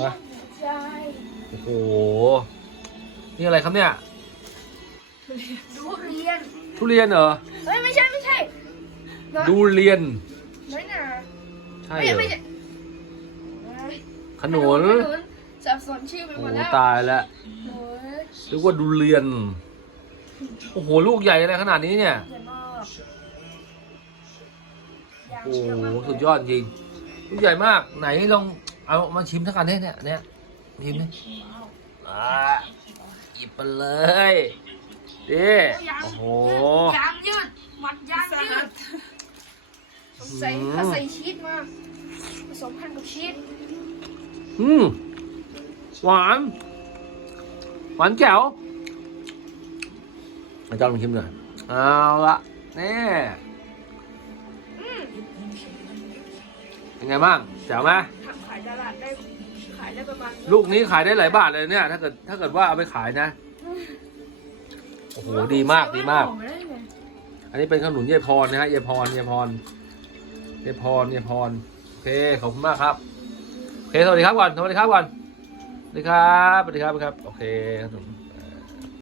มาใช่โอ้โห นี่อะไรครับเนี่ย ดูเรียน ทุเรียนเหรอ เฮ้ย ไม่ใช่ไม่ใช่นะดูเรียน น้อยหนาใช่ไม่เหรอไม่ใช่เอ้ยขนุนสับสนชื่อไปโอ้หมโหดแล้วตายแล้วโอ้ยเรียกว่าดูเรียน โอ้โห ลูกใหญ่อะไรขนาดนี้เนี่ยใหญ่มากยางโอ้เชี่ยวโห มากสุดยอดจริง ลูกใหญ่มาก ไหนลอง เอามาชิมสักอันเนี่ยเนี่ยเนี่ยชิมดิอ่าหยิบไปเลยดิโอ้โหยางยืดมัดยางยืดใส่ถ้าใส่ชีสมาผสมพันกับชีสอืมหวานหวานแจ๋วอาจารย์ลองชิมหน่อยเอาละนี่อืมเป็นไงบ้างแจ๋วไหมายตลาดได้ขายได้ประมาณลูกนี้ขายได้หลายบาทเลยเนี่ย ถ้าเกิดถ้าเกิดว่าเอาไปขายนะ โอ้โห ดีมากดีมาก อันนี้เป็นขนุนยายพรนะฮะยายพรยายพรยายพรยายพรโอเคขอบคุณมากครับโอเคสวัสดีครับก่อนสวัสดีครับก่อนสวัสดีครับสวัสดีครับสวัสดีครับ โอเคครับผม